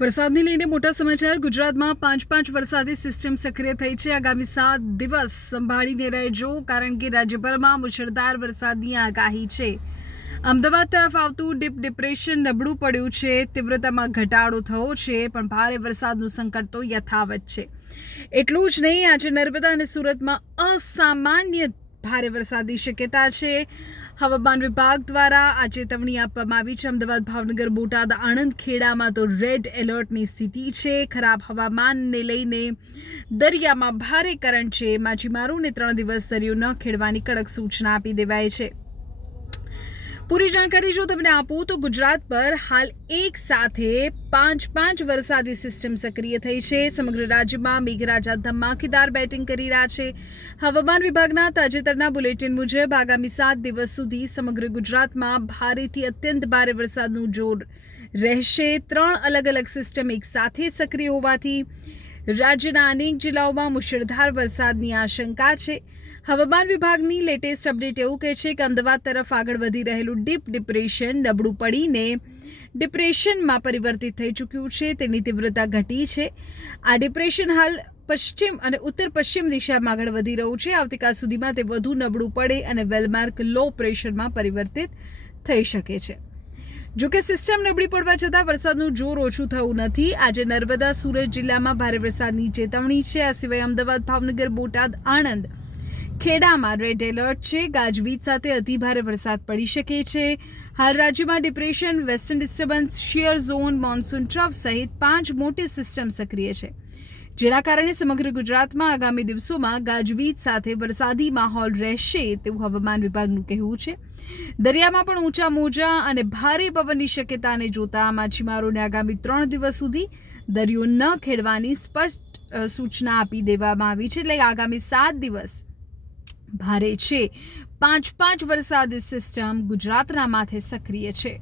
વરસાદને લઈને મોટા સમાચાર। ગુજરાતમાં 5 વરસાદી સિસ્ટમ સક્રિય થઈ છે। આગામી 7 દિવસ સંભાળીને રહેજો, કારણ કે રાજ્યભરમાં મુશળધાર વરસાદની આગાહી છે। અમદાવાદ તરફ આવતું ડીપ ડિપ્રેશન નબળું પડ્યું છે। તીવ્રતામાં ઘટાડો થયો છે, પણ ભારે વરસાદનું સંકટ તો યથાવત છે। એટલું જ નહીં, આજે નર્મદા અને સુરતમાં અસામાન્ય ભારે વરસાદની શક્યતા છે। હવામાન વિભાગ દ્વારા આ ચેતવણી આપવામાં આવી છે। અમદાવાદ, ભાવનગર, બોટાદ, આણંદ, ખેડામાં તો રેડ એલર્ટની સ્થિતિ છે। ખરાબ હવામાનને લઈને દરિયામાં ભારે કરંટ છે। માછીમારોને 3 દિવસ દરિયો ન ખેડવાની કડક સૂચના આપી દેવાઈ છે। પૂરી જાણકારી જો તમને આપું તો ગુજરાત પર હાલ એક સાથે 5 વરસાદી સિસ્ટમ સક્રિય થઈ છે। સમગ્ર રાજ્યમાં મેઘરાજા ધમાકેદાર બેટિંગ કરી રહ્યા છે। હવામાન વિભાગના તાજેતરના બુલેટિન મુજબ આગામી 7 દિવસ સુધી સમગ્ર ગુજરાતમાં ભારેથી અત્યંત ભારે વરસાદનું જોર રહેશે। 3 અલગ અલગ સિસ્ટમ એક સાથે સક્રિય હોવાથી રાજ્યના અનેક જિલ્લાઓમાં મુશળધાર વરસાદની આશંકા છે। હવામાન વિભાગની લેટેસ્ટ અપડેટ એવું કહે છે કે અમદાવાદ તરફ આગળ વધી રહેલું ડીપ ડિપ્રેશન નબળું પડીને ડિપ્રેશનમાં પરિવર્તિત થઈ ચૂક્યું છે। તેની તીવ્રતા ઘટી છે। આ ડિપ્રેશન હાલ પશ્ચિમ અને ઉત્તર પશ્ચિમ દિશામાં આગળ વધી રહ્યું છે। આવતીકાલ સુધીમાં તે વધુ નબળું પડે અને વેલમાર્ક લો પ્રેશરમાં પરિવર્તિત થઈ શકે છે। જોકે સિસ્ટમ નબળી પડવા છતાં વરસાદનું જોર ઓછું થયું નથી। આજે નર્મદા, સુરત જિલ્લામાં ભારે વરસાદની ચેતવણી છે। આ સિવાય અમદાવાદ, ભાવનગર, બોટાદ, આણંદ, ખેડામાં રેડ એલર્ટ છે। ગાજવીજ સાથે અતિભારે વરસાદ પડી શકે છે। હાલ રાજ્યમાં depression, western disturbance, shear zone, monsoon trough સહિત 5 મોટી સિસ્ટમ સક્રિય છે, જેના કારણે સમગ્ર ગુજરાતમાં આગામી દિવસોમાં ગાજવીજ સાથે વરસાદી માહોલ રહેશે તેવું હવામાન વિભાગનું કહેવું છે। દરિયામાં પણ ઊંચા મોજા અને ભારે પવનની શક્યતાને જોતા માછીમારોને આગામી 3 દિવસ સુધી દરિયો ન ખેડવાની સ્પષ્ટ સૂચના આપી દેવામાં આવી છે। એટલે આગામી 7 દિવસ ભારે છે। 5 વરસાદી સિસ્ટમ ગુજરાતના માથે સક્રિય છે।